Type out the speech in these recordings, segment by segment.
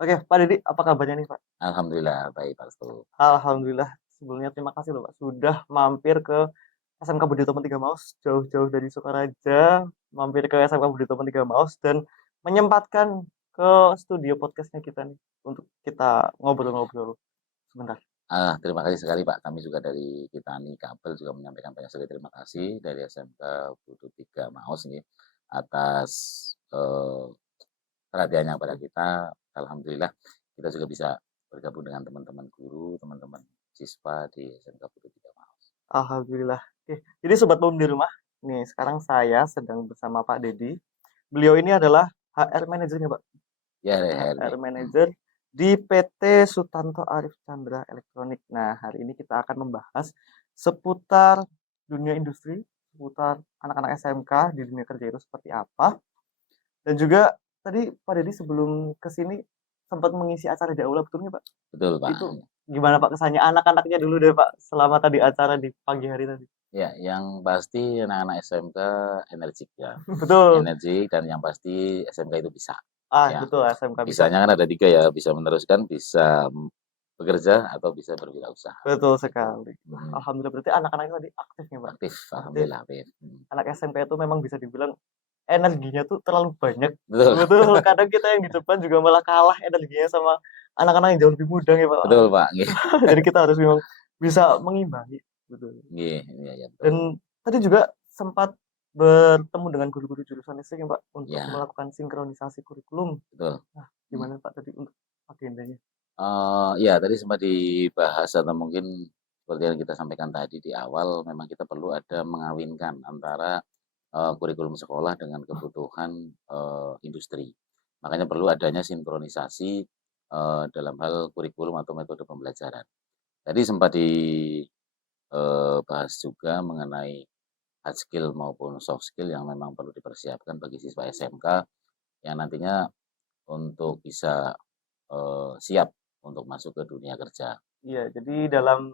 Oke, Pak Dedy, apa kabarnya nih, Pak? Alhamdulillah baik Pak Restu. Alhamdulillah. Sebelumnya terima kasih loh, Pak, sudah mampir ke SMK Budi Utomo 3 Maus, jauh-jauh dari Sukaraja, mampir ke SMK Budi Utomo 3 Maus dan menyempatkan ke studio podcastnya kita nih untuk kita ngobrol-ngobrol sebentar. Terima kasih sekali Pak. Kami juga dari Kitani Kabel juga menyampaikan banyak sekali terima kasih dari SMK Budu 3 Maus ini atas perhatiannya kepada kita. Alhamdulillah kita juga bisa bergabung dengan teman-teman guru, teman-teman siswa di SMK Budu 3 Maus. Alhamdulillah. Oke, jadi Sobat Pem di rumah, nih sekarang saya sedang bersama Pak Dedy. Beliau ini adalah HR Manajernya, Pak. Ya, HR HRD. Manager di PT Sutanto Arif Chandra Elektronik. Nah, hari ini kita akan membahas seputar dunia industri, seputar anak-anak SMK di dunia kerja itu seperti apa. Dan juga tadi Pak Dedy sebelum ke sini sempat mengisi acara di aula, betul nggak, Pak? Betul Pak. Itu gimana Pak kesannya anak-anaknya dulu deh, Pak, selama tadi acara di pagi hari tadi? Ya, yang pasti anak-anak SMK energik ya. Betul. Energik dan yang pasti SMK itu bisa. Ah, Ya, betul SMK bisa. bisanya kan ada 3 ya, bisa meneruskan, bisa bekerja, atau bisa berwirausaha. Betul Gitu. sekali. Wah, alhamdulillah berarti anak-anaknya tadi aktif nih, Pak. Aktif, Aktif. alhamdulillah aktif. Anak SMK itu memang bisa dibilang energinya tuh terlalu banyak. Betul, Betul, kadang kita yang di depan juga malah kalah energinya sama anak-anak yang jauh lebih muda ya, Pak. betul Pak, nggih. Jadi kita harus memang bisa mengimbangi, betul. Nggih, iya ya betul. Dan tadi juga sempat bertemu dengan guru-guru jurusan listrik ya, Pak, untuk Ya, melakukan sinkronisasi kurikulum. betul. Nah, gimana Pak tadi untuk agendanya? Ya tadi sempat dibahas atau mungkin seperti yang kita sampaikan tadi di awal, memang kita perlu ada mengawinkan antara, kurikulum sekolah dengan kebutuhan, industri. Makanya perlu adanya sinkronisasi, dalam hal kurikulum atau metode pembelajaran. Tadi sempat bahas juga mengenai hard skill maupun soft skill yang memang perlu dipersiapkan bagi siswa SMK yang nantinya untuk bisa, siap untuk masuk ke dunia kerja. Iya, jadi dalam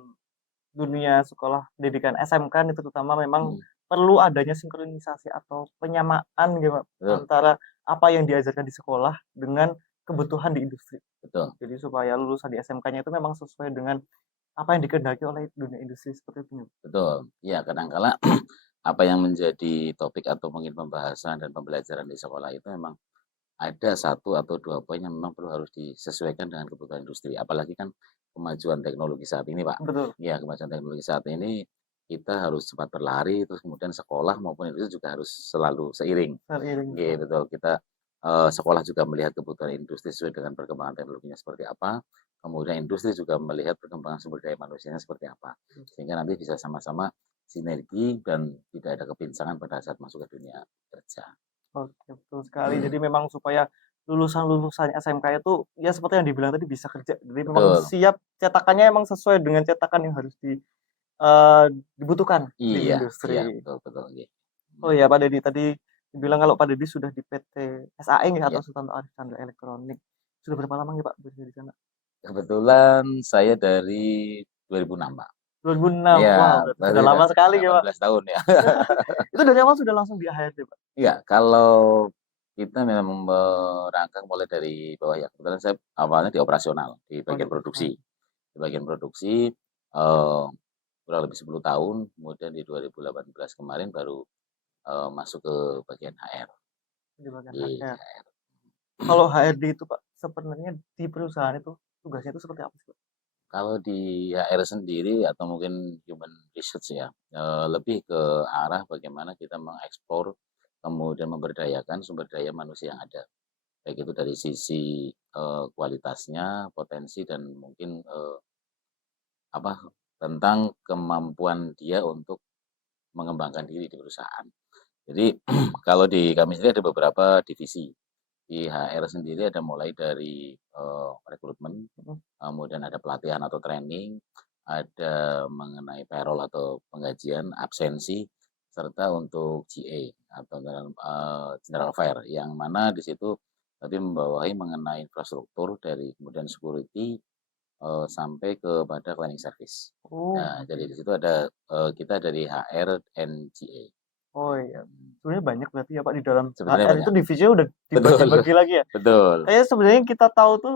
dunia sekolah pendidikan SMK itu terutama memang Hmm, perlu adanya sinkronisasi atau penyamaan gitu, Pak, betul antara apa yang diajarkan di sekolah dengan kebutuhan di industri. betul Jadi supaya lulusan di SMK-nya itu memang sesuai dengan apa yang dikehendaki oleh dunia industri seperti itu. betul. Iya, kadangkala apa yang menjadi topik atau mungkin pembahasan dan pembelajaran di sekolah itu memang ada 1 atau 2 poin yang memang perlu harus disesuaikan dengan kebutuhan industri. Apalagi kan kemajuan teknologi saat ini, Pak. Betul, Ya, kemajuan teknologi saat ini kita harus cepat berlari, terus kemudian sekolah maupun industri juga harus selalu seiring. seiring Iya, betul. betul. Kita sekolah juga melihat kebutuhan industri sesuai dengan perkembangan teknologinya seperti apa. Kemudian industri juga melihat perkembangan sumber daya manusianya seperti apa. Sehingga nanti bisa sama-sama sinergi dan tidak ada kepinsangan pada saat masuk ke dunia kerja. Oke, betul sekali. Jadi memang supaya lulusan-lulusan SMK itu ya seperti yang dibilang tadi bisa kerja. Jadi memang Betul. siap cetakannya emang sesuai dengan cetakan yang harus dibutuhkan di Iya, iya, industri. betul betul, nggih. Oh iya Pak Dedy tadi dibilang kalau Pak Dedy sudah di PT SAE nih Iya, atau Sutanto Arif Chandra Elektronik. Sudah berapa lama nih Pak bekerja di sana? kebetulan saya dari 2006, Pak. 2006. Iya, Wah, berarti berarti sudah udah lama sekali ya Pak. 18 tahun ya. Itu dari awal sudah langsung di HRD Pak. Iya, kalau kita memang merangkak mulai dari bawah ya, kebetulan saya awalnya di operasional, di Oh, di bagian produksi. operasional. Di bagian produksi, eee, kurang lebih 10 tahun, kemudian di 2018 kemarin baru, masuk ke bagian HR, Di bagian di HR. HR. Kalau HRD itu Pak sebenarnya di perusahaan itu tugasnya itu seperti apa sih Pak? Kalau di HR sendiri atau mungkin human research ya, lebih ke arah bagaimana kita mengeksplor, kemudian memberdayakan sumber daya manusia yang ada. Baik itu dari sisi, kualitasnya, potensi dan mungkin, apa, tentang kemampuan dia untuk mengembangkan diri di perusahaan. Jadi kalau di kami sendiri ada beberapa divisi. Di HR sendiri ada mulai dari, rekrutmen, Mhm. kemudian ada pelatihan atau training, ada mengenai payroll atau penggajian, absensi, serta untuk GA atau general affair yang mana di situ tadi membawahi mengenai infrastruktur dari kemudian security, sampai kepada cleaning service. Oh, Nah, jadi oke. di situ ada, kita dari HR and GA. Oh iya, Mhm. sebenarnya banyak berarti ya Pak di dalam Sebetulnya HR itu banyak. divisinya udah Betul dibagi-bagi lagi ya? betul. Kayaknya sebenarnya yang kita tahu tuh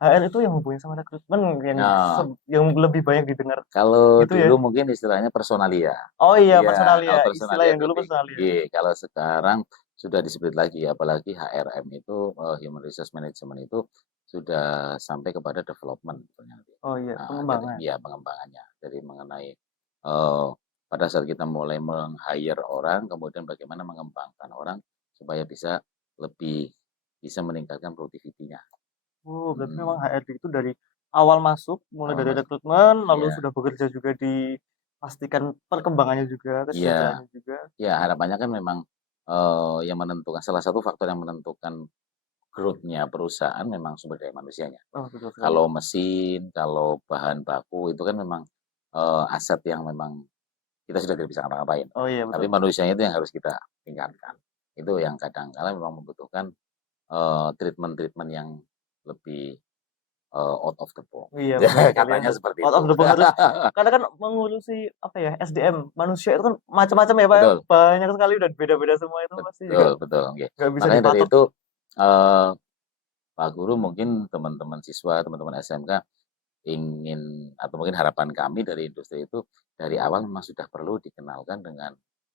HR itu yang hubungannya sama rekrutmen Nah, yang lebih banyak didengar kalau gitu ya? dulu mungkin istilahnya personalia. Oh iya, Iya, kalau personalia, istilah personalia yang itu dulu lebih personalia. tinggi. Kalau sekarang sudah disebut lagi, apalagi HRM itu, Human Resource Management itu sudah sampai kepada development sebenarnya nanti. Oh iya, Dari pengembangan. ya pengembangannya, dari mengenai, eee, pada saat kita mulai meng-hire orang, kemudian bagaimana mengembangkan orang supaya bisa lebih bisa meningkatkan produktivitinya. Oh, berarti memang Mhm, HRD itu dari awal masuk, mulai awal dari masuk rekrutmen, lalu iya sudah bekerja juga dipastikan perkembangannya juga, iya kesejahteraannya juga. iya, harapannya kan memang, yang menentukan salah satu faktor yang menentukan growth-nya perusahaan memang sumber daya manusianya. Oh, betul sekali, Kalau Pak. mesin, kalau bahan baku itu kan memang, aset yang memang kita sudah tidak bisa ngapa-ngapain. Oh iya, Tapi betul. manusianya itu yang harus kita tingkatkan. Itu yang kadang kala memang membutuhkan, treatment-treatment yang lebih, out of the box. Iya, Ya benar sekali ya. katanya seperti Out of itu. the box harus karena kan mengurusi apa ya, SDM, manusia itu kan macam-macam ya, Pak, ya. Betul Banyak sekali dan beda-beda semua itu pasti juga betul, oke. nggak bisa Makanya dari dipatok itu, tuh. eee, Pak Guru mungkin teman-teman siswa, teman-teman SMK ingin atau mungkin harapan kami dari industri itu, dari awal memang sudah perlu dikenalkan dengan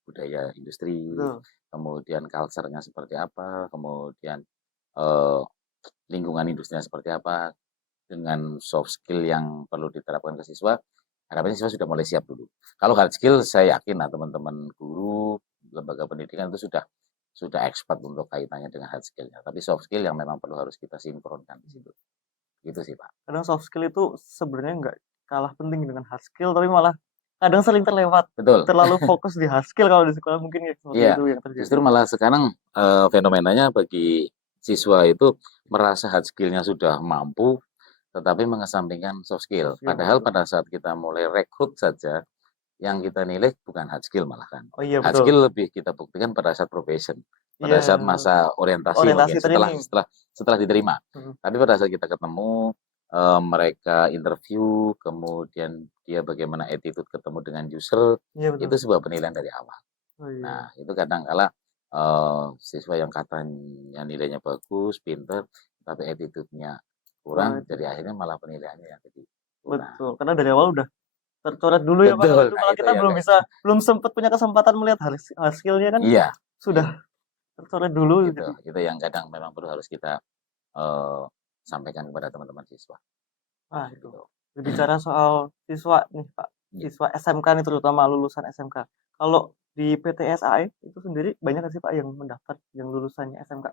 budaya industri, Betul. kemudian culture-nya seperti apa, kemudian, eee, lingkungan industrinya seperti apa, dengan soft skill yang perlu diterapkan ke siswa, harapannya siswa sudah mulai siap dulu. Kalau hard skill saya yakin lah teman-teman guru, lembaga pendidikan itu sudah expert untuk kaitannya dengan hard skill-nya, tapi soft skill yang memang perlu harus kita sinkronkan di situ. Gitu sih, Pak. Kadang soft skill itu sebenarnya nggak kalah penting dengan hard skill, tapi malah kadang sering terlewat. Betul. Terlalu fokus di hard skill kalau di sekolah mungkin ya seperti Iya, itu yang terjadi. justru malah sekarang, fenomenanya bagi siswa itu merasa hard skill-nya sudah mampu, tetapi mengesampingkan soft skill. Soft skill, Padahal betul. pada saat kita mulai rekrut saja, yang kita nilai bukan hard skill malah kan. Oh iya, Hard betul. skill lebih kita buktikan pada saat probation, pada Iya, saat masa orientasi orientasi mungkin, setelah training. setelah setelah diterima. Mhm. Tapi pada saat kita ketemu, mereka interview, kemudian dia bagaimana attitude ketemu dengan user, Iya, itu betul. sebuah penilaian dari awal. Oh Nah, iya. itu kadang kala, siswa yang katanya nilainya bagus, pinter, tapi attitude-nya kurang, Waduh, jadi akhirnya malah penilaiannya yang jadi kurang. betul. Karena dari awal udah tercoret dulu ya, Pak, kalau Betul, dulu nah malah itu kita yang belum kayak bisa belum sempat punya kesempatan melihat hard skill-nya kan iya sudah iya, tercoret dulu itu jadi itu yang kadang memang perlu harus kita, eee, sampaikan kepada teman-teman siswa, ah, itu. gitu. Berbicara soal siswa nih, Pak, Iya, siswa SMK nih terutama lulusan SMK. Kalau di PTSAE itu sendiri banyak nggak sih, Pak, yang mendaftar yang lulusannya SMK?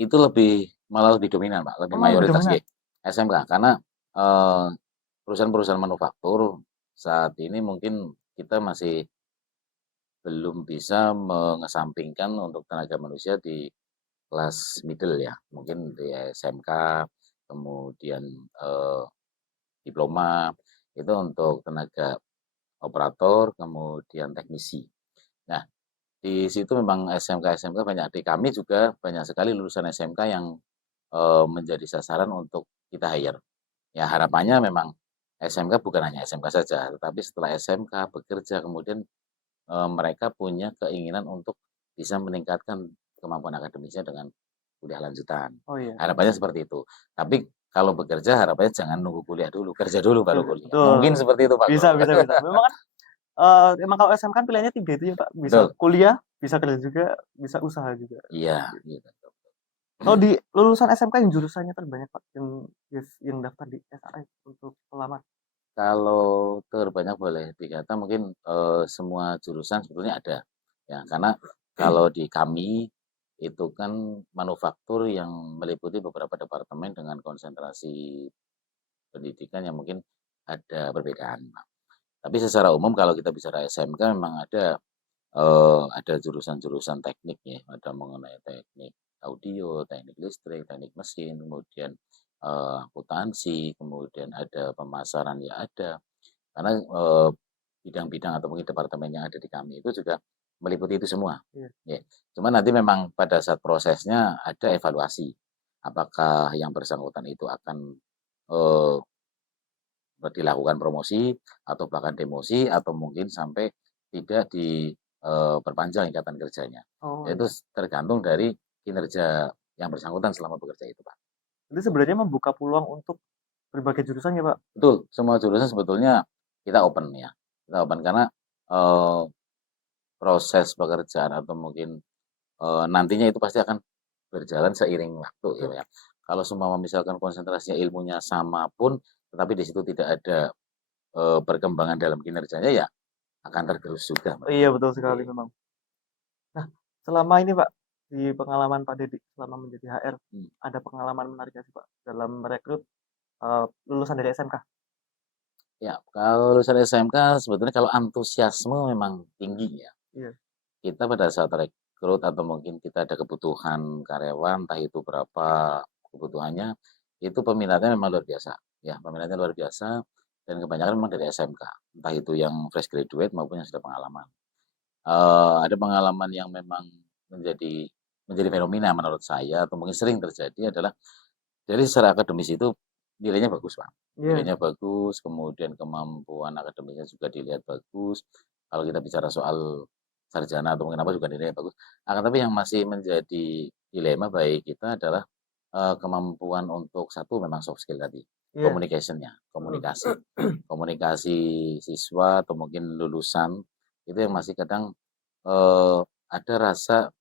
itu lebih malah lebih dominan, Pak, lebih Oh, malah lebih mayoritas dominan? SMK karena, eee, perusahaan-perusahaan manufaktur saat ini mungkin kita masih belum bisa mengesampingkan untuk tenaga manusia di kelas middle ya, mungkin di SMK, kemudian, diploma, itu untuk tenaga operator, kemudian teknisi. Nah, di situ memang SMK-SMK banyak, di kami juga banyak sekali lulusan SMK yang, menjadi sasaran untuk kita hire. Ya harapannya memang SMK bukan hanya SMK saja, tetapi setelah SMK bekerja kemudian, mereka punya keinginan untuk bisa meningkatkan kemampuan akademisnya dengan kuliah lanjutan. Oh iya, Harapannya seperti itu. Tapi kalau bekerja harapannya jangan nunggu kuliah dulu, kerja dulu baru betul kuliah. betul. Mungkin seperti itu Pak Bisa Guru. bisa bisa. Memang kan, emang kalau SMK kan pilihannya 3 itu ya, Pak, bisa Betul, kuliah, bisa kerja juga, bisa usaha juga, iya seperti itu. gitu. Kalau di lulusan SMK yang jurusannya terbanyak, Pak, yang daftar di SAE untuk pelamar? Kalau terbanyak boleh dikata mungkin, semua jurusan sebetulnya ada, ya. Karena kalau di kami, itu kan manufaktur yang meliputi beberapa departemen dengan konsentrasi pendidikan yang mungkin ada perbedaan. Tapi secara umum kalau kita bicara SMK memang ada jurusan-jurusan teknik ya, ada mengenai teknik audio, teknik listrik, teknik mesin, kemudian, akuntansi, kemudian ada pemasaran ya ada. Karena, bidang-bidang atau mungkin departemen yang ada di kami itu juga meliputi itu semua, Iya. ya. Cuma nanti memang pada saat prosesnya ada evaluasi, apakah yang bersangkutan itu akan, eee, dilakukan promosi atau bahkan demosi atau mungkin sampai tidak perpanjang ikatan kerjanya. Oh, Yaitu iya. tergantung dari kinerja yang bersangkutan selama bekerja itu, Pak. Itu sebenarnya membuka peluang untuk berbagai jurusan ya, Pak? Betul, semua jurusan sebetulnya kita open ya. Kita open karena eh, proses pekerjaan atau mungkin nantinya itu pasti akan berjalan seiring waktu ya, Betul. Pak, ya. Kalau semua misalkan konsentrasinya ilmunya sama pun, tetapi di situ tidak ada perkembangan dalam kinerjanya ya akan tergerus juga Oh, iya menurut betul sekali iya. memang. Nah, selama ini Pak, di pengalaman Pak Dedi selama menjadi HR, Hmm. ada pengalaman menarik nggak sih Pak dalam merekrut lulusan dari SMK? Ya, kalau lulusan SMK sebetulnya kalau antusiasme memang tinggi ya. Iya, Kita pada saat rekrut atau mungkin kita ada kebutuhan karyawan, entah itu berapa kebutuhannya, itu peminatnya memang luar biasa. Ya, peminatnya luar biasa dan kebanyakan memang dari SMK. Entah itu yang fresh graduate maupun yang sudah pengalaman. Ada pengalaman yang memang menjadi menjadi fenomena menurut saya atau mungkin sering terjadi adalah dari secara akademis itu nilainya bagus, Pak. iya, Nilainya bagus, kemudian kemampuan akademisnya juga dilihat bagus. Kalau kita bicara soal sarjana atau mungkin apa juga nilainya bagus. Akan tapi yang masih menjadi dilema bagi kita adalah kemampuan untuk satu memang soft skill tadi, iya, communication-nya, betul. komunikasi. Komunikasi siswa atau mungkin lulusan itu yang masih kadang ada rasa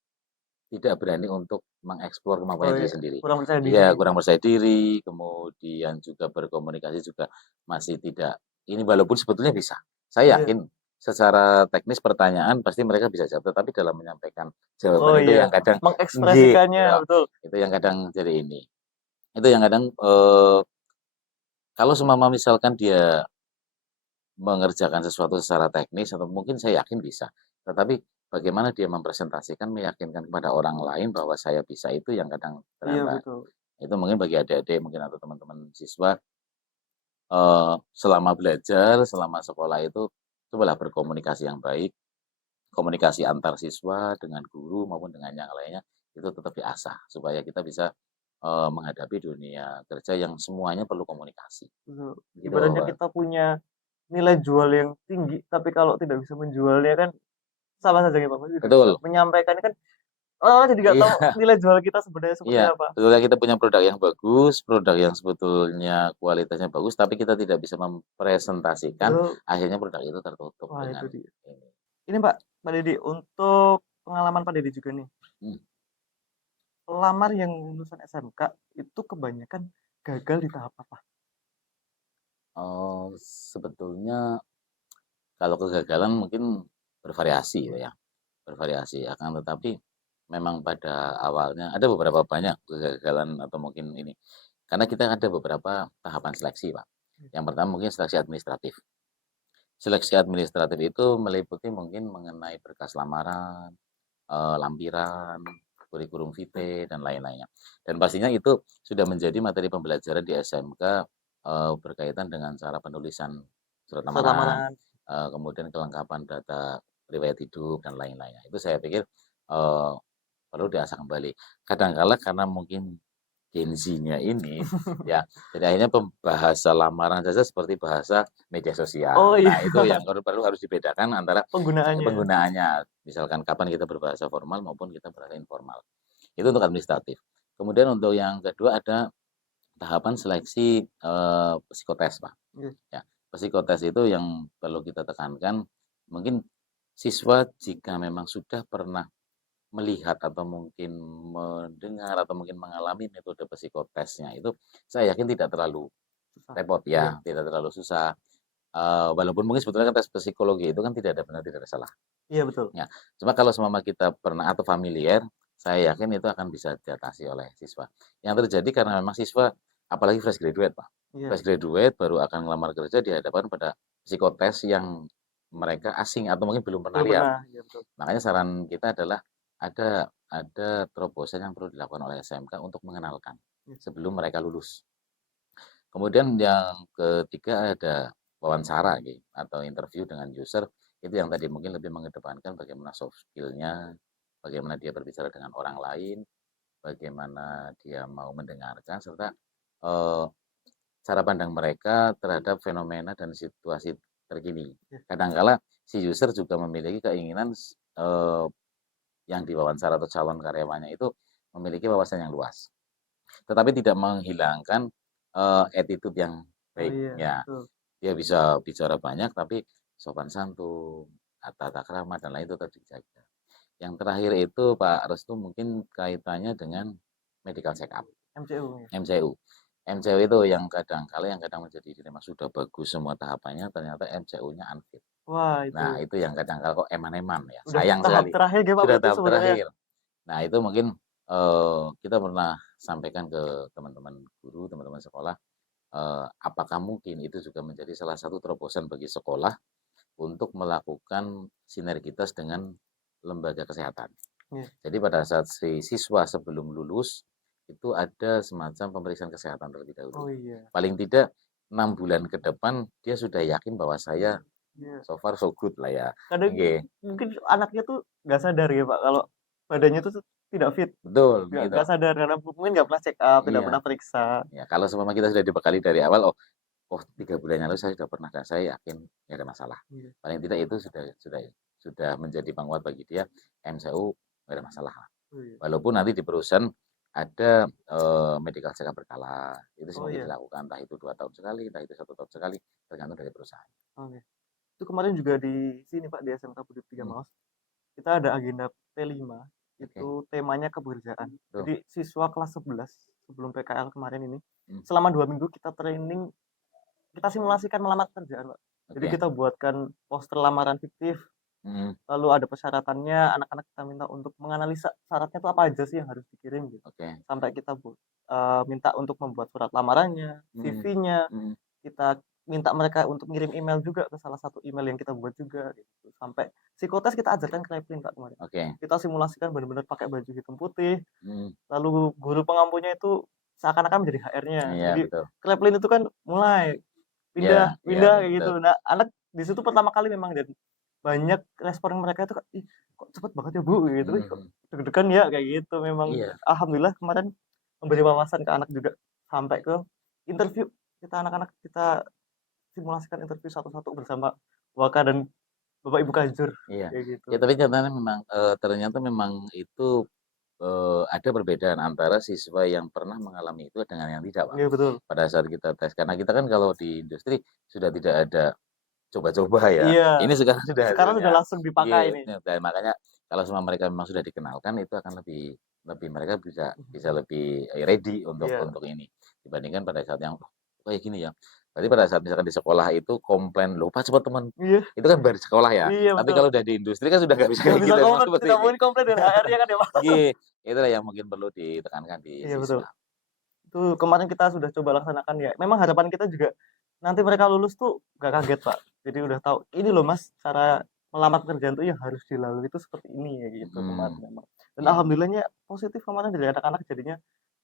tidak berani untuk mengeksplor Oh kemampuannya diri iya, sendiri. kurang percaya diri. Iya, kurang percaya diri, kemudian juga berkomunikasi juga masih tidak ini walaupun sebetulnya bisa. Saya Iya. yakin secara teknis pertanyaan pasti mereka bisa jawab, tetapi dalam menyampaikan Oh jawaban itu iya, yang kadang nggih, mengekspresikannya ya, betul. itu yang kadang jadi ini. Itu yang kadang kalau seumpama misalkan dia mengerjakan sesuatu secara teknis atau mungkin saya yakin bisa. Tetapi bagaimana dia mempresentasikan, meyakinkan kepada orang lain bahwa saya bisa itu yang kadang Iya terhambat. betul. Itu mungkin bagi adik-adik mungkin atau teman-teman siswa selama belajar, selama sekolah itu cobalah berkomunikasi yang baik, komunikasi antar siswa dengan guru maupun dengan yang lainnya itu tetap diasah supaya kita bisa menghadapi dunia kerja yang semuanya perlu komunikasi. Betul. Gitu, Ibaratnya Pak. kita punya nilai jual yang tinggi, tapi kalau tidak bisa menjualnya kan sama saja ya Pak, maksudnya tidak bisa Betul. menyampaikannya kan orang jadi nggak tahu Iya. nilai jual kita sebenarnya seperti Iya, apa. sebetulnya kita punya produk yang bagus, produk yang sebetulnya kualitasnya bagus, tapi kita tidak bisa mempresentasikan, Betul. akhirnya produk itu tertutup Wah itu dengan dia. ini. Ini Pak Dedi, untuk pengalaman Pak Dedi juga nih, Hmm. pelamar yang lulusan SMK itu kebanyakan gagal di tahap apa? Sebetulnya kalau kegagalan mungkin bervariasi Iya, ya, bervariasi. Akan tetapi memang pada awalnya ada beberapa banyak kegagalan atau mungkin ini, karena kita ada beberapa tahapan seleksi, Pak. iya. Yang pertama mungkin seleksi administratif. Seleksi administratif itu meliputi mungkin mengenai berkas lamaran, lampiran, kurikulum vitae, dan lain-lainnya. Dan pastinya itu sudah menjadi materi pembelajaran di SMK berkaitan dengan cara penulisan surat Surat lamaran, lamaran. kemudian kelengkapan data riwayat hidup dan lain-lainnya. Itu saya pikir eh, perlu diasah kembali. Kadang-kala karena mungkin Gen Z-nya ini ya, jadi akhirnya bahasa lamaran saja seperti bahasa media Oh sosial. iya, Nah, itu yang perlu harus dibedakan antara penggunaannya. penggunaannya. Misalkan kapan kita berbahasa formal maupun kita berbahasa informal. Itu untuk administratif. Kemudian untuk yang kedua ada tahapan seleksi psikotes, Pak. Iya, Ya, psikotes itu yang perlu kita tekankan. Mungkin siswa jika memang sudah pernah melihat atau mungkin mendengar atau mungkin mengalami metode psikotesnya itu saya yakin tidak terlalu susah. repot Iya, ya, tidak terlalu susah. Walaupun mungkin sebetulnya kan tes psikologi itu kan tidak ada benar tidak ada salah. iya betul. Ya, cuma kalau semama kita pernah atau familiar, saya yakin itu akan bisa diatasi oleh siswa. Yang terjadi karena memang siswa, apalagi fresh graduate, Pak. Iya, Fresh graduate baru akan melamar kerja dihadapkan pada psikotes yang mereka asing atau mungkin belum pernah belum lihat. pernah. Iya betul. Makanya saran kita adalah ada terobosan yang perlu dilakukan oleh SMK untuk mengenalkan Iya, sebelum mereka lulus. Kemudian yang ketiga ada wawancara gitu, atau interview dengan user itu yang tadi mungkin lebih mengedepankan bagaimana soft skill-nya, bagaimana dia berbicara dengan orang lain, bagaimana dia mau mendengarkan serta eh, cara pandang mereka terhadap fenomena dan situasi terkini. iya. Kadangkala si user juga memiliki keinginan eee, yang diwawancara atau calon karyawannya itu memiliki wawasan yang luas, tetapi tidak menghilangkan, attitude yang Oh baik, iya, ya. betul. Dia bisa bicara banyak tapi sopan santun, tata krama dan lain tetap dijaga. Yang terakhir itu Pak Restu mungkin kaitannya dengan medical check up, MCU ya? MCU. MCU itu yang kadang kala yang kadang menjadi dilema, sudah bagus semua tahapannya ternyata MCU-nya unfit. Wah Nah, itu, itu yang kadang kala kok eman-eman ya, udah sayang tahap sekali. terakhir ya Pak Sudah berarti tahap sebenarnya? terakhir. Nah, itu mungkin, kita pernah sampaikan ke teman-teman guru, teman-teman sekolah, apakah mungkin itu juga menjadi salah satu terobosan bagi sekolah untuk melakukan sinergitas dengan lembaga kesehatan. Iya. Jadi pada saat si siswa sebelum lulus, itu ada semacam pemeriksaan kesehatan terlebih dahulu. Oh iya. Paling tidak 6 bulan ke depan dia sudah yakin bahwa saya Iya. so far so good lah ya. Kadang Nggih, mungkin anaknya tuh nggak sadar ya Pak kalau badannya tuh tidak fit, betul gitu. nggak sadar karena mungkin nggak pernah check up, tidak Iya, pernah periksa. ya kalau seumpama kita sudah dibekali dari awal, oh 3 bulan yang lalu saya sudah pernah dan saya yakin nggak ada masalah. Iya. Paling tidak itu sudah menjadi penguat bagi dia, MCU nggak ada masalah. Oh iya. Walaupun nanti di perusahaan ada, medical check up berkala, itu Oh mungkin iya. dilakukan, entah itu 2 tahun sekali, entah itu 1 tahun sekali, tergantung dari perusahaan. Oke. Itu kemarin juga di sini Pak di SMK Budi Tiga Mhm, Maus, kita ada agenda P5 oke, itu temanya kepekerjaan. betul, Jadi siswa kelas 11 sebelum PKL kemarin ini mhm, selama 2 minggu kita training, kita simulasikan melamar kerjaan Pak. Jadi oke, kita buatkan poster lamaran fiktif, mhm, lalu ada persyaratannya, anak-anak kita minta untuk menganalisa syaratnya itu apa aja sih yang harus dikirim gitu. oke, Sampai kita minta untuk membuat surat lamarannya, mhm, CV-nya, mhm, kita minta mereka untuk ngirim email juga ke salah satu email yang kita buat juga gitu. Sampai psikotes kita ajarkan Kraepelin Kak kemarin. oke, Kita simulasikan benar-benar pakai baju hitam putih, mhm, lalu guru pengampunya itu seakan-akan menjadi HR-nya. iya Jadi betul, Kraepelin itu kan mulai iya pindah iya pindah kayak betul, gitu. Nah, anak di situ pertama kali memang dan banyak respon mereka itu kayak, "Ih, kok cepet banget ya Bu?" Gitu. "Ih, kok mhm, deg-degan ya?" Kayak gitu. Memang iya, alhamdulillah kemarin memberi wawasan ke anak juga sampai ke interview. Kita anak-anak kita simulasikan interview satu-satu bersama Waka dan Bapak Ibu Kajur iya. kayak Ya gitu. tapi nyatanya memang, ternyata memang itu, ada perbedaan antara siswa yang pernah mengalami itu dengan yang tidak, Pak. Iya betul. Pada saat kita tes, karena kita kan kalau di industri sudah tidak ada coba-coba ya. Iya, Ini sekarang sudah sekarang sudah hasilnya. langsung dipakai Iya, nih. dan makanya kalau semua mereka memang sudah dikenalkan itu akan lebih lebih mereka bisa bisa lebih ready Iya, untuk ini dibandingkan pada saat yang "Oh, kayak gini ya." Berarti pada saat misalkan di sekolah itu komplain, "Loh, Pak cepet teman." iya, Itu kan baru di sekolah ya. iya Tapi betul. kalau udah di industri kan sudah nggak bisa Nggak kayak bisa gitu memang komplain, seperti tidak ini. mungkin komplain dengan HR-nya kan ya Pak. Iya, itulah yang mungkin perlu ditekankan di Iya betul. siswa. Itu kemarin kita sudah coba laksanakan ya. Memang harapan kita juga nanti mereka lulus tuh gak kaget Pak. Jadi udah tahu, ini loh Mas cara melamar pekerjaan tuh yang harus dilalui itu seperti ini ya gitu kemarin Mhm, memang. Dan iya, alhamdulillahnya positif kemarin dari anak-anak jadinya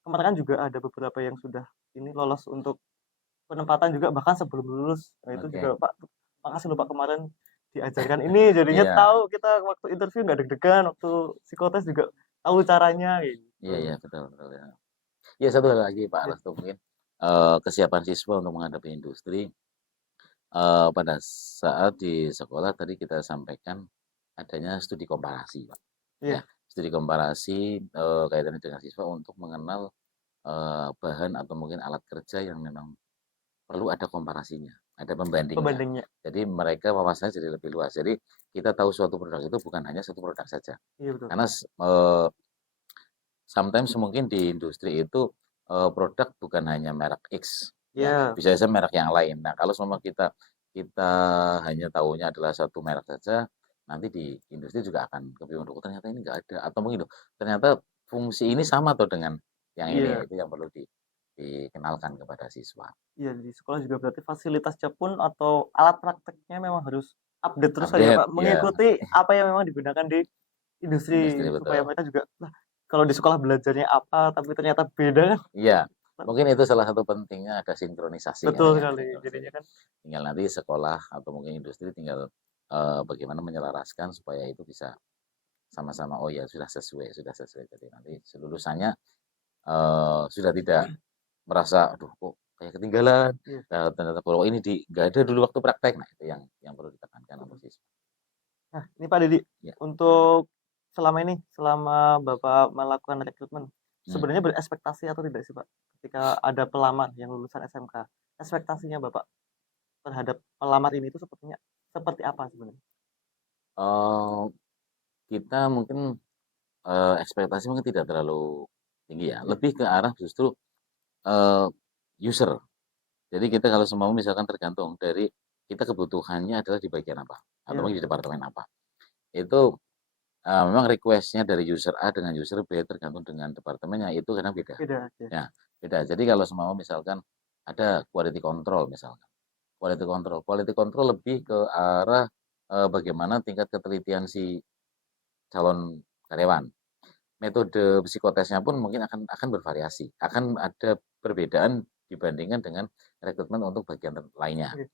kemarin kan juga ada beberapa yang sudah ini lolos untuk penempatan juga bahkan sebelum lulus. Nah itu oke. juga Pak, makasih loh Pak kemarin diajarkan ini jadinya Iya, tahu kita waktu interview nggak deg-degan, waktu psikotes juga tahu caranya iya gitu. iya, betul betul ya. Ya satu hal lagi Pak Ya, Restu mungkin, kesiapan siswa untuk menghadapi industri, pada saat di sekolah tadi kita sampaikan adanya studi komparasi, Pak, ya. iya, Studi komparasi, kaitannya dengan siswa untuk mengenal, bahan atau mungkin alat kerja yang memang perlu ada komparasinya, ada pembandingnya. pembandingnya. Jadi mereka wawasannya jadi lebih luas. Jadi kita tahu suatu produk itu bukan hanya satu produk saja. Iya betul. Karena sometimes mungkin di industri itu, produk bukan hanya merek X, ya, Iya, bisa saja merek yang lain. Nah, kalau semua kita kita hanya tahunya adalah satu merek saja, nanti di industri juga akan kebingungan, "Oh, ternyata ini enggak ada," atau mungkin, "Loh, ternyata fungsi ini sama tuh dengan yang ini." iya, Itu yang perlu dikenalkan kepada siswa. iya di sekolah juga berarti fasilitas Japun atau alat prakteknya memang harus update terus aja Update, Pak, ya, mengikuti apa yang memang digunakan di industri, industri supaya betul. mereka juga, lah kalau di sekolah belajarnya apa tapi ternyata beda kan. Iya, mungkin itu salah satu pentingnya ada sinkronisasi kan Betul ya, sekali, sinkronisasi. jadinya kan Tinggal nanti sekolah atau mungkin industri tinggal, bagaimana menyelaraskan supaya itu bisa sama-sama, oh ya sudah sesuai. Jadi nanti lulusannya, sudah tidak merasa, "Aduh kok kayak ketinggalan, iya, ternyata bahwa ini nggak ada dulu waktu praktek." Nah itu yang perlu ditekankan untuk siswa. Nah, ini Pak Dedi, Ya. untuk selama Bapak melakukan rekrutmen, Hmm. sebenarnya berekspektasi atau tidak sih Pak, ketika ada pelamar yang lulusan SMK, ekspektasinya Bapak terhadap pelamar ini itu seperti apa sebenarnya? Eh, kita mungkin ekspektasi mungkin tidak terlalu tinggi ya, Oke, lebih ke arah justru eh, user. Jadi kita kalau semua misalkan tergantung dari kita kebutuhannya adalah di bagian apa atau iya mungkin di betul, departemen apa. Itu memang requestnya dari user A dengan user B tergantung dengan departemennya itu kadang beda. beda aja. Ya, beda. Jadi kalau semua misalkan ada quality control misalkan. Quality control lebih ke arah bagaimana tingkat ketelitian si calon karyawan. Metode psikotesnya pun mungkin akan bervariasi, akan ada perbedaan dibandingkan dengan rekrutmen untuk bagian lainnya. Oke,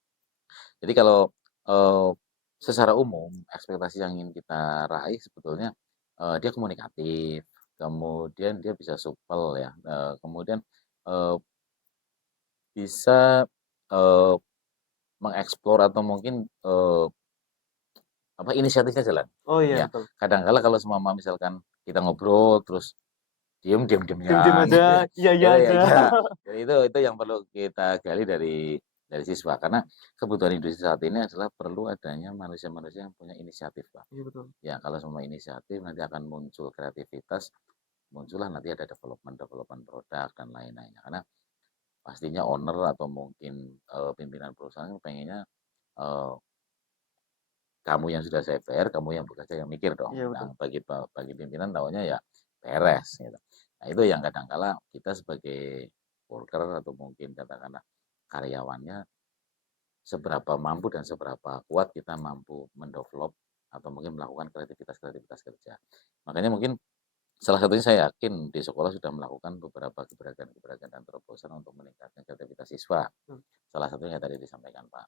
Jadi kalau eh, secara umum ekspektasi yang ingin kita raih sebetulnya dia komunikatif, kemudian dia bisa supel ya, kemudian eh, bisa eh, mengeksplor atau mungkin apa inisiatifnya jalan. oh iya Ya, betul, kadang-kala kalau semua misalkan kita ngobrol terus diem-diem diam-diam aja, iya itu ya, aja. ya itu yang perlu kita gali dari siswa karena kebutuhan industri saat ini adalah perlu adanya manusia-manusia yang punya inisiatif, Pak. Iya betul, Ya, kalau semua inisiatif nanti akan muncul kreativitas, muncullah nanti ada development produk dan lain-lainnya. Karena pastinya owner atau mungkin pimpinan perusahaan pengennya eh, kamu yang sudah CPR, kamu yang bekerja yang mikir dong. iya Nah, betul. bagi pimpinan tahunya ya beres gitu. Nah, itu yang kadang-kala kita sebagai worker atau mungkin katakanlah karyawannya seberapa mampu dan seberapa kuat kita mampu mendevelop atau mungkin melakukan kreativitas kerja. Makanya mungkin salah satunya saya yakin di sekolah sudah melakukan beberapa gebrakan-gebrakan dan terobosan untuk meningkatkan kreativitas siswa. Betul. Salah satunya tadi disampaikan Pak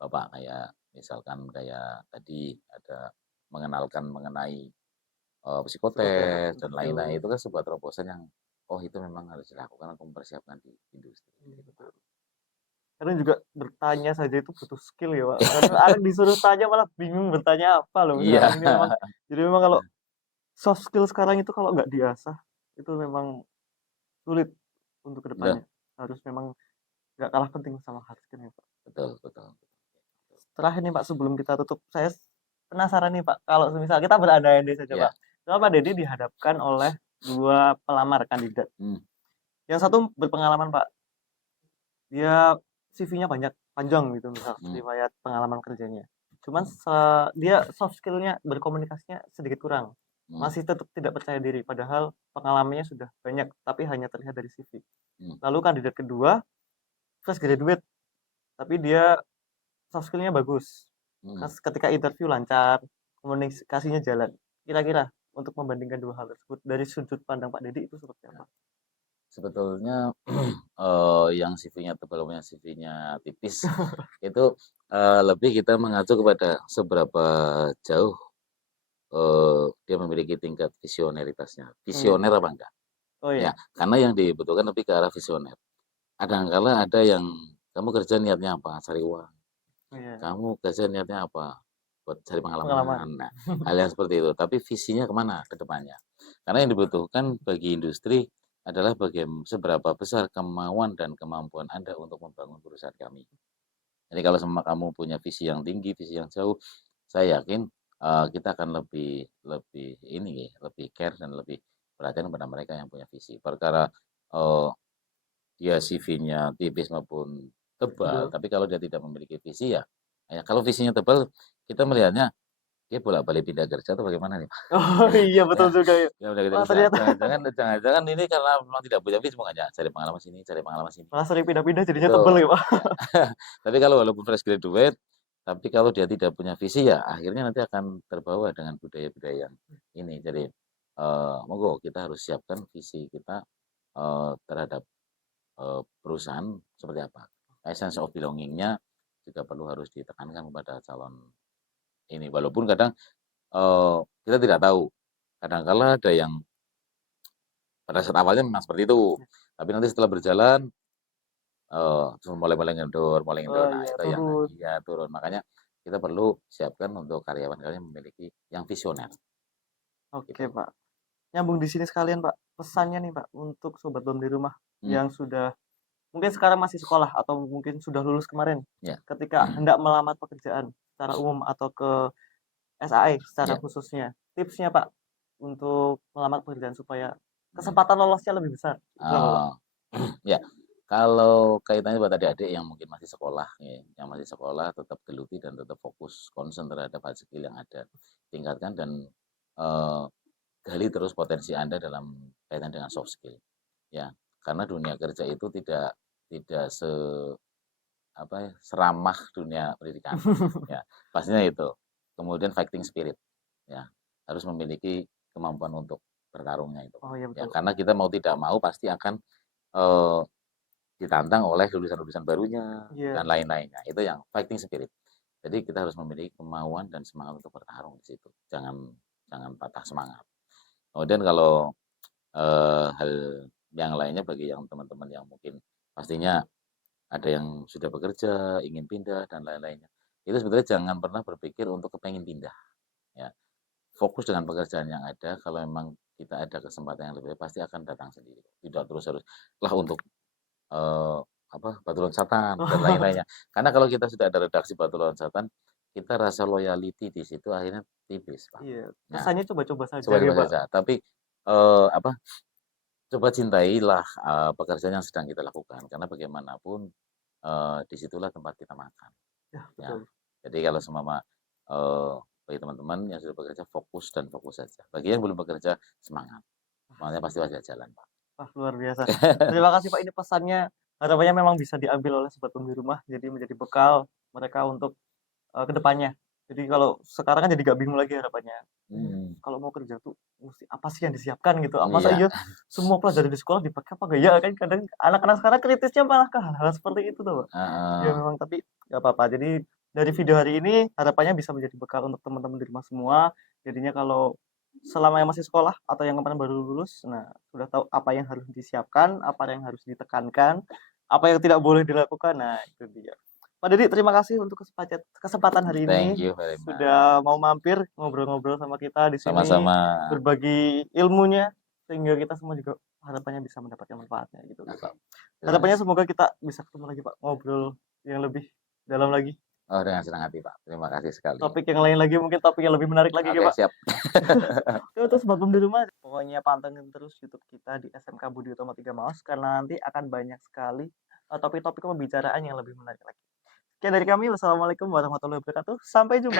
Bapak kayak misalkan kayak tadi ada mengenalkan mengenai Psikotes, psikotes dan lain-lain interview, itu kan sebuah terobosan yang oh itu memang harus dilakukan untuk mempersiapkan di industri. iya betul. Kadang juga bertanya saja itu butuh skill ya Pak, kadang anak disuruh tanya malah bingung bertanya apa loh Iya, sekarang ini memang. Jadi memang kalau soft skill sekarang itu kalau nggak diasah, itu memang sulit untuk betul, kedepannya. Harus memang nggak kalah penting sama hard skill ya Pak. betul, betul. Terakhir nih Pak, sebelum kita tutup, saya penasaran nih Pak, kalau misal kita berandai-andai saja Pak, Ya, kalau Pak Deddy dihadapkan oleh dua pelamar kandidat, hmm, yang satu berpengalaman Pak, dia CV-nya banyak, panjang gitu misal, hmm, riwayat pengalaman kerjanya. Cuman dia soft skill-nya berkomunikasinya sedikit kurang, hmm, masih tetap tidak percaya diri, padahal pengalamannya sudah banyak, tapi hanya terlihat dari CV. hmm, Lalu kandidat kedua, fresh graduate, tapi dia soft skill-nya bagus. hmm. Ketika interview lancar, komunikasinya jalan. Kira-kira untuk membandingkan dua hal tersebut dari sudut pandang Pak Deddy itu seperti apa? Sebetulnya yang CV-nya tebal sama yang CV-nya tipis itu lebih kita mengacu kepada seberapa jauh dia memiliki tingkat visioneritasnya. Oh iya, Visioner apa enggak? oh Ya, iya, karena yang dibutuhkan lebih ke arah visioner. Kadang-kala ada yang kamu kerja niatnya apa? Cari uang. oh iya, Kamu kerja niatnya apa? Buat cari pengalaman. pengalaman. Nah, hal yang seperti itu. Tapi visinya kemana ke depannya? Karena yang dibutuhkan bagi industri adalah bagaimana seberapa besar kemauan dan kemampuan Anda untuk membangun perusahaan kami. Jadi kalau semua kamu punya visi yang tinggi, visi yang jauh, saya yakin kita akan lebih lebih ini lebih care dan lebih perhatian kepada mereka yang punya visi. Perkara eh, dia CV-nya tipis maupun tebal, Betul. tapi kalau dia tidak memiliki visi ya, ya kalau visinya tebal, kita melihatnya dia bolak-balik pindah kerja atau bagaimana nih, Pak? Oh iya Ya, betul juga ya. dia pindah Wah kerja. ternyata Jangan-jangan ini karena memang tidak punya visi, makanya cari pengalaman sini. malah sering pindah-pindah jadinya Itu. tebel ya Pak. Tapi kalau walaupun fresh graduate, tapi kalau dia tidak punya visi ya akhirnya nanti akan terbawa dengan budaya-budaya yang ini. Jadi monggo kita harus siapkan visi kita terhadap perusahaan seperti apa. Essence of belonging-nya juga perlu harus ditekankan kepada calon ini. Walaupun kadang kita tidak tahu. Kadang-kala ada yang pada saat awalnya memang seperti itu. Tapi nanti setelah berjalan terus mulai mulai ngendur. Oh Nah iya itu yang turun. iya turun. Makanya kita perlu siapkan untuk karyawan-karyawan yang memiliki yang visioner. Oke, Gitu. Pak. Nyambung di sini sekalian, Pak. Pesannya nih, Pak, untuk sobat bom di rumah Hmm, yang sudah mungkin sekarang masih sekolah atau mungkin sudah lulus kemarin, ya, ketika hendak melamar pekerjaan secara umum atau ke SAE secara ya. khususnya. Tipsnya, Pak, untuk melamar pekerjaan supaya Hmm. kesempatan lolosnya lebih besar. Itu apa, Pak? Ya, kalau kaitannya buat adik-adik yang mungkin masih sekolah, ya, yang masih sekolah tetap geluti dan tetap fokus concern terhadap hard skill yang ada, tingkatkan dan eh, gali terus potensi Anda dalam kaitan dengan soft skill, ya, karena dunia kerja itu tidak seramah dunia pendidikan, ya, pastinya itu. Kemudian fighting spirit, ya, harus memiliki kemampuan untuk bertarungnya itu, Oh iya ya, betul. karena kita mau tidak mau pasti akan eh, ditantang oleh lulusan-lulusan barunya Iya. dan lain-lainnya. Itu yang fighting spirit. Jadi kita harus memiliki kemauan dan semangat untuk bertarung di situ. Jangan jangan patah semangat. Kemudian kalau hal yang lainnya bagi yang teman-teman yang mungkin pastinya ada yang sudah bekerja, ingin pindah dan lain-lainnya. Itu sebetulnya jangan pernah berpikir untuk kepengen pindah. Ya, fokus dengan pekerjaan yang ada. Kalau memang kita ada kesempatan yang lebih baik, pasti akan datang sendiri. Tidak terus harus lah untuk eh, batu loncatan dan lain-lainnya. Karena kalau kita sudah ada redaksi batu loncatan, kita rasa loyalty di situ akhirnya tipis, Pak. Iya. Nah, Kesannya coba-coba saja coba-coba ya, Pak. saja. Tapi coba cintailah pekerjaan yang sedang kita lakukan, karena bagaimanapun disitulah tempat kita makan. Ya, Ya, betul. jadi kalau semua bagi teman-teman yang sudah bekerja fokus dan fokus saja. Bagi yang belum bekerja semangat, semuanya pasti jalan, Pak. Wah, luar biasa. Terima kasih, Pak. Ini pesannya harapannya memang bisa diambil oleh sobat bom di rumah. Jadi menjadi bekal mereka untuk ke depannya. Jadi kalau sekarang kan jadi gak bingung lagi harapannya. Kalau mau kerja tuh mesti apa sih yang disiapkan gitu. Masa Iya. iya semua pelajaran di sekolah dipakai apa enggak ya kan kadang anak-anak sekarang kritisnya malah ke hal-hal seperti itu tuh, Pak. Ya Heeh. memang tapi nggak apa-apa. Jadi dari video hari ini harapannya bisa menjadi bekal untuk teman-teman di rumah semua. Jadinya kalau selama yang masih sekolah atau yang kemarin baru lulus, nah sudah tahu apa yang harus disiapkan, apa yang harus ditekankan, apa yang tidak boleh dilakukan. Nah, itu dia. Pak Dedi, terima kasih untuk kesempatan hari Thank ini you very much. sudah mau mampir ngobrol-ngobrol sama kita di sini, Sama-sama. berbagi ilmunya sehingga kita semua juga harapannya bisa mendapatkan manfaatnya gitu, Pak. Terima Harapannya kasih. semoga kita bisa ketemu lagi, Pak, ngobrol yang lebih dalam lagi. Oh, dengan senang hati, Pak. Terima kasih sekali. Topik yang lain lagi mungkin topik yang lebih menarik lagi ya, Oke, Pak. siap. Oke, terus Sobat Bom di rumah, pokoknya pantengin terus YouTube kita di SMK Budi Utomo 3 Maus karena nanti akan banyak sekali topik-topik pembicaraan yang lebih menarik lagi. Sekian dari kami. Wassalamualaikum warahmatullahi wabarakatuh. Sampai jumpa.